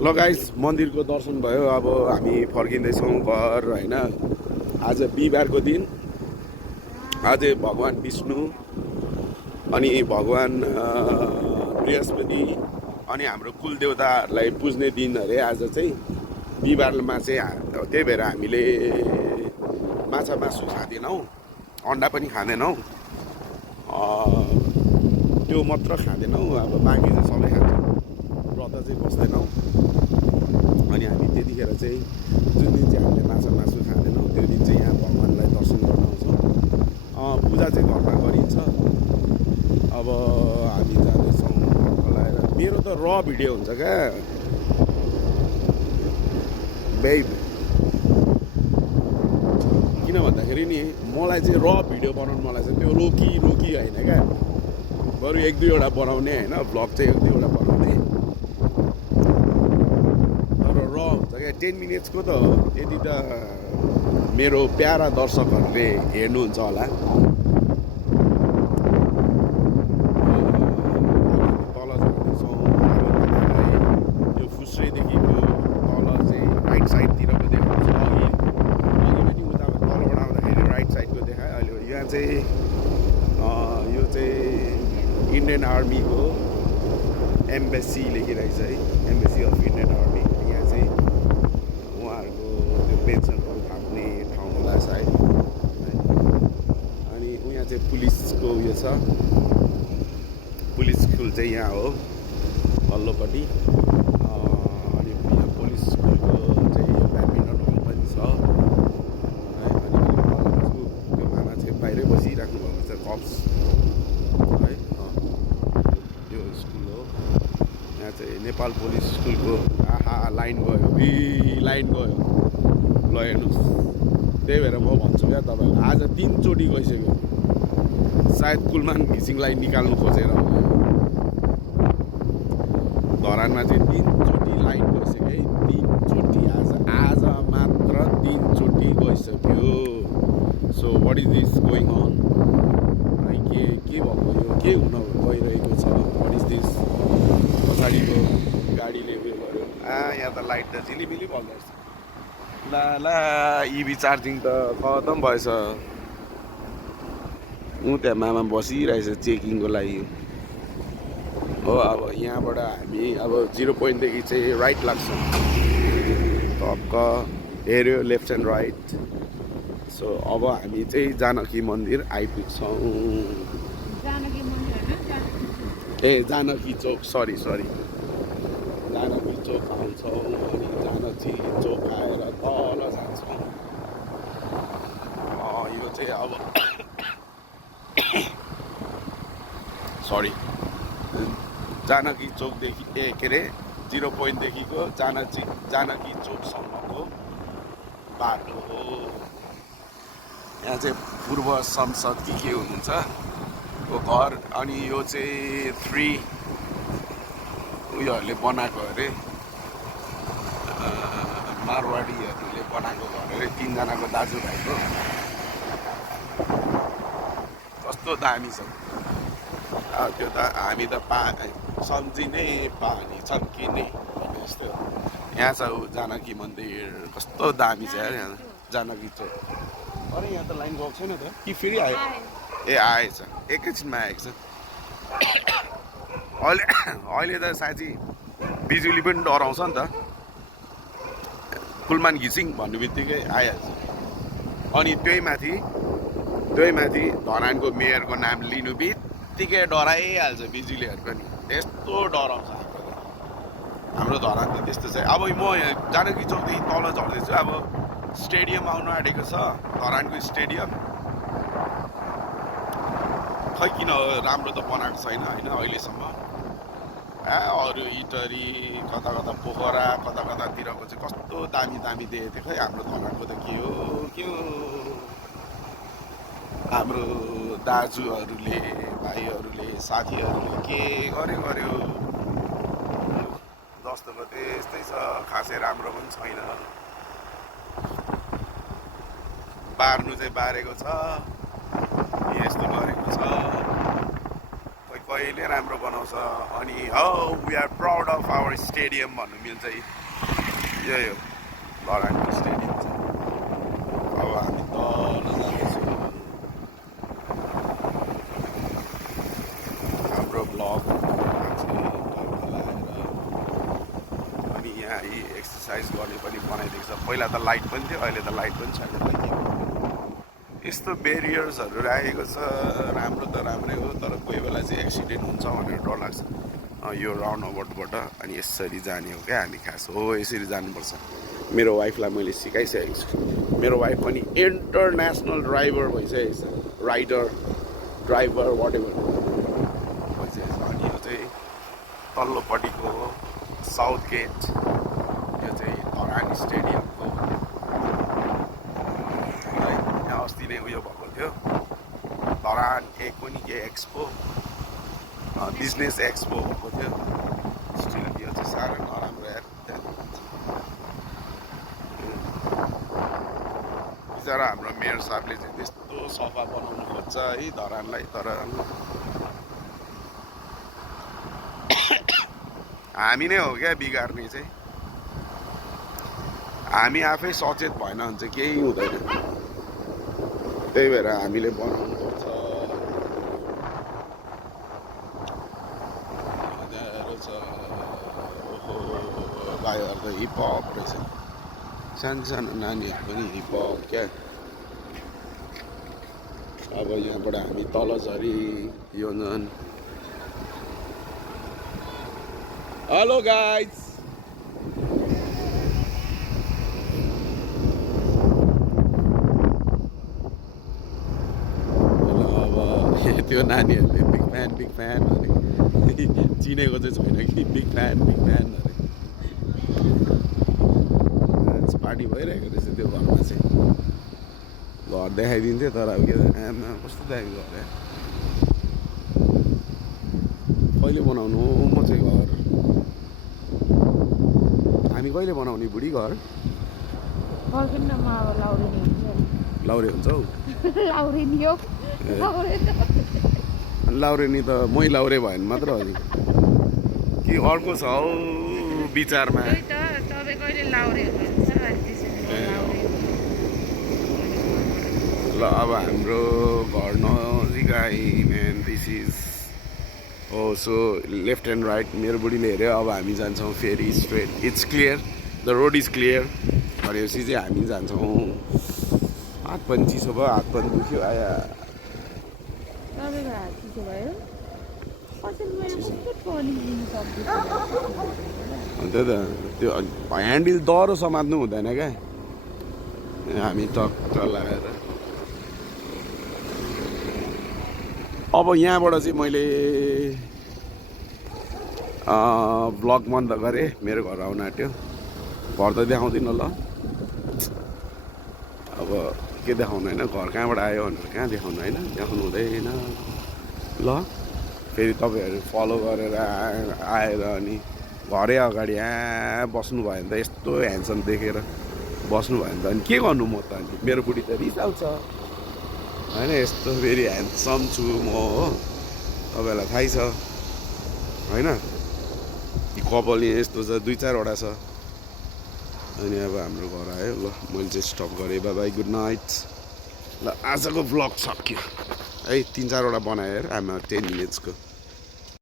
ल गाइस मन्दिरको दर्शन भयो। अब हामी फर्किँदैछौँ घर होइन। आज बिहिबारको दिन। आज भगवान् विष्णु अनि भगवान् बृहस्पति अनि हाम्रो कुलदेवताहरूलाई पुज्ने दिन अरे आज चाहिँ बिहिबारमा चाहिँ। त्यही भएर हामीले माछा मासु खाँदैनौँ, अन्डा पनि खाँदैनौँ, त्यो मात्र खाँदैनौँ। अब बाँकी चाहिँ सबै खान्छौँ, व्रत चाहिँ बस्दैनौँ। अनि हामी त्यतिखेर चाहिँ जुन दिन चाहिँ हामीले माछा मासु खाँदैनौँ त्यो दिन चाहिँ यहाँ भगवान्लाई दर्शन गर्न आउँछौँ। पूजा चाहिँ घरमा गरिन्छ। अब हामी जाँदैछौँ लगाएर। मेरो त र भिडियो हुन्छ क्या बेब, किन भन्दाखेरि नि मलाई चाहिँ र भिडियो बनाउनु मलाई चाहिँ त्यो रोकी होइन क्या। बरु एक दुईवटा बनाउने होइन, भ्लग चाहिँ एक दुईवटा बनाउने, तर र हुन्छ क्या 10 मिनट्सको त। यदि त मेरो प्यारा दर्शकहरूले हेर्नुहुन्छ होला। तल जाँदैछौँ त्यो फुस्रेदेखिको तल चाहिँ राइट साइडतिरको देखाउँछ। अघि पनि उता तलबाट आउँदाखेरि राइट साइडको देखायो। अहिले यहाँ चाहिँ यो चाहिँ इन्डियन आर्मीको एम्बेसी लेखिरहेको छ है, एम्बेसी अफ इन्डियन आर्मी। यहाँ चाहिँ उहाँहरूको त्यो पेन्सनहरू थाप्ने ठाउँ होला सायद। अनि उहाँ चाहिँ पुलिसको उयो छ, पुलिस स्कुल चाहिँ यहाँ हो पल्लोपट्टि। अनि यहाँ पुलिस स्कुलको चाहिँ ब्याडमिन्टन हल पनि छ है। अनि त्यो मामा चाहिँ बाहिरै बसिराख्नु भएको छ, कप्स है। यो स्कुल हो। यहाँ चाहिँ नेपाल पुलिस स्कुलको आहा लाइन गयो, लाइन गयो। ल हेर्नुहोस्, त्यही भएर म भन्छु क्या तपाईँलाई, आज 3 चोटि गइसक्यो। सायद कुलमान घिसिङलाई निकाल्नु खोजेर होला। धरानमा चाहिँ 3 चोटि लाइन गइसक्यो है, 3 चोटि। आज मात्र 3 चोटि गइसक्यो। So what is this going on? के भएको यो, के हुन गइरहेको छ? What is this? पछाडिको गाडीले उयो गर्यो। यहाँ त लाइट त झिलिमिली बल्दो रहेछ। ला इभी चार्जिङ त खतम भएछ। त्यहाँ मामा बसिरहेछ चेकिङको लागि हो। अब यहाँबाट हामी अब 0 पोइन्टदेखि चाहिँ राइट लाग्छौँ। टक्क हेऱ्यो लेफ्ट एन्ड राइट। सो अब हामी चाहिँ जानकी मन्दिर आइपुग्छौँ। जानकी चोक, सरी जानकी चोक आउँछौँ। अनि जानकी चोक आएर तल जान्छौँ। यो चाहिँ अब सरी जानकी चोकदेखि के अरे 0 पोइन्टदेखिको जानकी चोकसम्मको बाटो हो। यहाँ चाहिँ पूर्व संसद के हुनुहुन्छ को घर। अनि यो चाहिँ 3 उयोहरूले बनाएको अरे, मारवाडीहरूले बनाएको घर अरे, 3 जनाको दाजुभाइको। कस्तो दामी छ त्यो त। हामी त सम्झिने पानी छम्किने जस्तो। यहाँ छ जानकी मन्दिर, कस्तो दामी छ यार यहाँ जानकी चोक। अरे यहाँ त लाइन गएको छैन त कि फेरि आयो? ए आएछ, एकैछिनमा आएको छ। अहिले त साँच्ची बिजुली पनि डराउँछ नि त। कुलमान घिसिङ भन्ने बित्तिकै आइहाल्छ। अनि त्यही माथि धरानको मेयरको नाम लिनु बित्तिकै डराइहाल्छ बिजुलीहरू पनि। त्यस्तो डराउँछ हाम्रो धरान त त्यस्तो छ। अब म जानकी चौकदेखि तल झर्दैछु। अब स्टेडियम आउनु आँटेको छ, धरानको स्टेडियम। खै किन राम्रो त बनाएको छैन होइन अहिलेसम्म। अरू इटरी कता पोखरा कतातिरको चाहिँ कस्तो दामी देखेको थियो। खै हाम्रो धरानको त के हो हाम्रो दाजुहरूले, भाइहरूले, साथीहरूले के गर्यो। जस्तोको त्यस्तै छ, खासै राम्रो पनि छैन। बार्नु चाहिँ बारेको छ, यस्तो गरेको छ। कहिले राम्रो बनाउँछ अनि हो we are proud of our stadium भन्नु मिल्छ यही हो धरानको स्टेडियम चाहिँ अब हामी तल जाँदैछौँ हाम्रो ब्लग अनि यहाँ एक्सर्साइज गर्ने पनि बनाइदिएको छ पहिला त लाइट पनि थियो अहिले त लाइट पनि छैन यस्तो बेरियर्सहरू राखेको छ राम्रो त राम्रै हो तर कोही बेला चाहिँ एक्सिडेन्ट हुन्छ भनेर डर लाग्छ यो राउन्ड अबाउटबाट अनि यसरी जाने हो क्या हामी खास हो यसरी जानुपर्छ मेरो वाइफलाई मैले सिकाइसकेको छु मेरो वाइफ पनि इन्टरनेसनल ड्राइभर भइसकेको छ राइडर ड्राइभर वाट एभर भइसकेको छ अनि यो चाहिँ तल्लोपट्टिको साउथ गेट यो चाहिँ धरान स्टेडियमको अस्ति नै उयो भएको थियो धरान पनि के एक्सपो बिजनेस एक्सपो भएको थियो स्टिल यो चाहिँ साह्रै नराम्रो यार बिचरा हाम्रो मेयर साहबले चाहिँ त्यस्तो सफा बनाउनु खोज्छ है धरानलाई तर हामी नै हो क्या बिगार्ने चाहिँ हामी आफै सचेत भएन भने चाहिँ केही हुँदैन त्यही भएर हामीले बनाउनु पर्छ भाइहरू त हिपहप रहेछ सानो सानो नानीहरू पनि हिपहप क्या अब यहाँबाट हामी तल झरी यो झन् हेलो गाइज त्यो नानीहरूले बिग फ्यान अरे चिनेको चाहिँ छैन कि बिग फ्यान अरे पार्टी भइरहेको रहेछ त्यो घरमा चाहिँ घर देखाइदिन्थ्यो तर अब के आमा कस्तो देखाएको घर कहिले बनाउनु म चाहिँ घर हामी कहिले बनाउने बुढी घर लाउरे हुन्छ हौ लाउरेनी त मै लाउरे भयो भने मात्र हो नि कि अर्को छ हौ विचारमा ल अब हाम्रो घर नजिक आइमेन दिस इज हो सो लेफ्ट एन्ड राइट मेरो बुढीले हेऱ्यो अब हामी जान्छौँ फेरि straight it's clear the road is clear भनेपछि चाहिँ हामी जान्छौँ हात पनि चिसो भयो हात पनि दुख्यो आया अन्त त त्यो ह्यान्डल दह्रो समात्नु हुँदैन क्या हामी टक्क लगाएर अब यहाँबाट चाहिँ मैले ब्लग बन्द गरेँ मेरो घर आउन आँट्यो घर त देखाउँदिनँ ल अब के देखाउनु होइन घर कहाँबाट आयो भनेर कहाँ देखाउनु होइन देखाउनु हुँदैन ल फेरि तपाईँहरू फलो गरेर आएर अनि घरै अगाडि बस्नु भयो भने त यस्तो ह्यान्डसम देखेर बस्नु भयो भने त अनि के गर्नु म त अनि मेरो बुढी त रिसाउँछ होइन यस्तो फेरि ह्यान्डसम छु म हो तपाईँहरूलाई थाहै छ होइन कपाल यस्तो छ 2-4वटा छ अनि अब हाम्रो घर आयो ल मैले चाहिँ स्टप गरेँ बाई गुड नाइट ल आजको ब्लग सक्यो है 3-4वटा बनाएर आमा 10 मिनट्सको